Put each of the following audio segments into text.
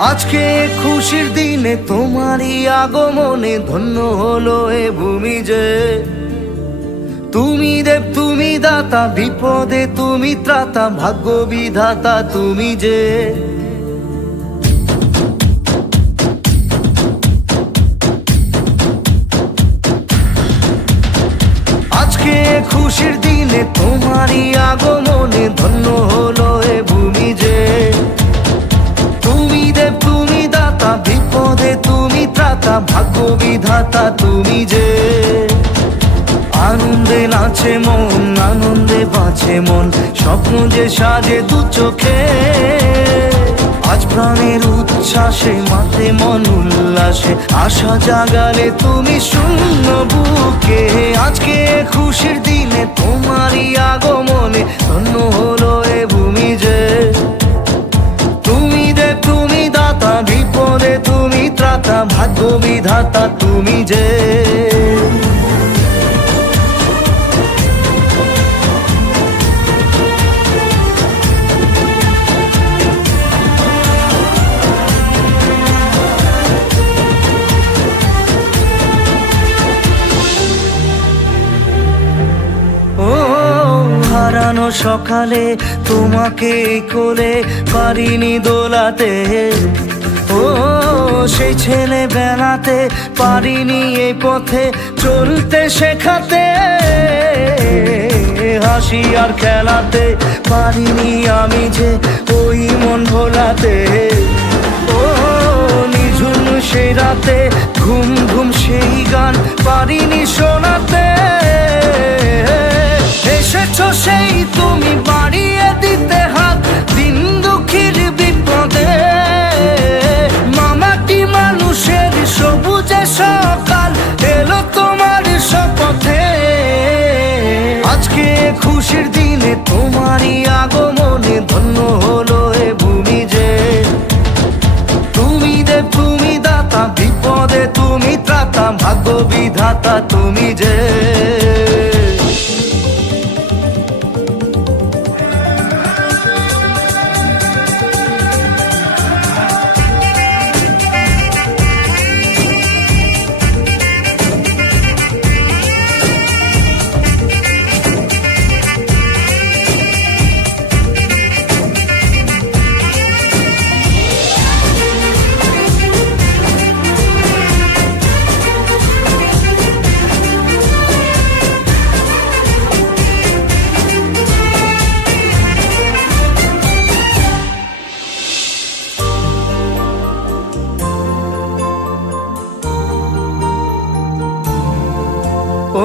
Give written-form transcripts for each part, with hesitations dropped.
আজকে খুশির দিনে তোমারই আগমনে ধন্য হলো এ ভূমি যে। তুমি দেব তুমি দাতা, বিপদে তুমি ত্রাতা, ভাগ্য বিধাতা তুমি যে। আজকে খুশির দিনে তোমারই আগমনে ধন্য হলো এ ভূমি যে। তুমি দেব তুমি দাতা, বিপদে তুমি ত্রাতা, ভাগ্য বিধাতা তুমি যে। আনন্দে নাচে মন, আনন্দে বাঁচে মন, স্বপ্ন যে সাজে দু চোখে। আজ প্রাণের উচ্ছ্বাসে মাতে মন উল্লাসে, আশা জাগালে তুমি শূন্য বুকে। আজকে খুশির দিনে তোমারই আগমনে ধন্য হলো এ ভূমি যে। তুমি দেব তুমি দাতা, বিপদে তুমি ত্রাতা, ভাগ্য বিধাতা তুমি যে। হারানো সকালে তোমাকে কোলে পারিনি দোলাতে, ও সেই ছেলে বেলাতে পারিনি এই পথে চলতে শেখাতে। হাসি আর খেলাতে পারিনি আমি যে ওই মন ভোলাতে। ও নিঝুম সেই রাতে ঘুম ঘুম সেই গান পারিনি শোনাতে। এসেছো সেই তুমি বাড়িয়ে দিতে হাত দিন দুঃখীর বিপদে। মামাটি মানুষের সবুজে সকাল এলো তোমার শপথে। আজকে খুশির দিনে তোমারই আগমনে ধন্য হলো এ ভূমি যে। তুমি দেব তুমি দাতা, বিপদে তুমি ত্রাতা, ভাগ্য বিধাতা তুমি যে।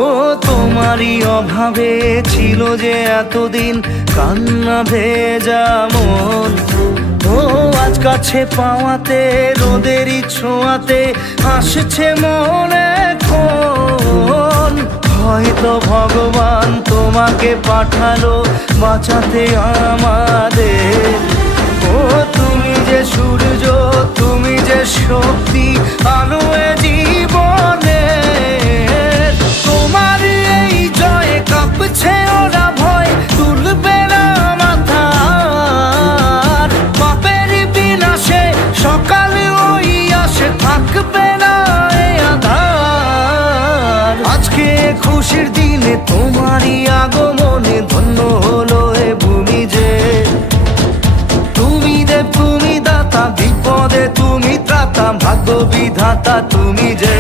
ও তোমারই অভাবে ছিল যে এতদিন কান্না ভেজা মন। ও আজ কাছে পাওয়াতে রোদেরই ছোঁয়াতে আসছে মনে কোন। হয়তো ভগবান তোমাকে পাঠালো বাঁচাতে আমাদের। ও তুমি যে সূর্য, তুমি যে শক্তি, আলো এ জীবনে। তোমার এই জয়ে কাঁপছে ওরা ভয়, তুলবে না মাথা। পাপের বিনাশে সকালে ওই আসে, থাকবে না এই আধার। আজকে খুশির দিনে তোমারই আগমনে ধন্য হলো এ ভূমি যে। তুমি দেব তুমি দাতা, বিপদে তুমি ত্রাতা, ভাগ্য বিধাতা তুমি যে।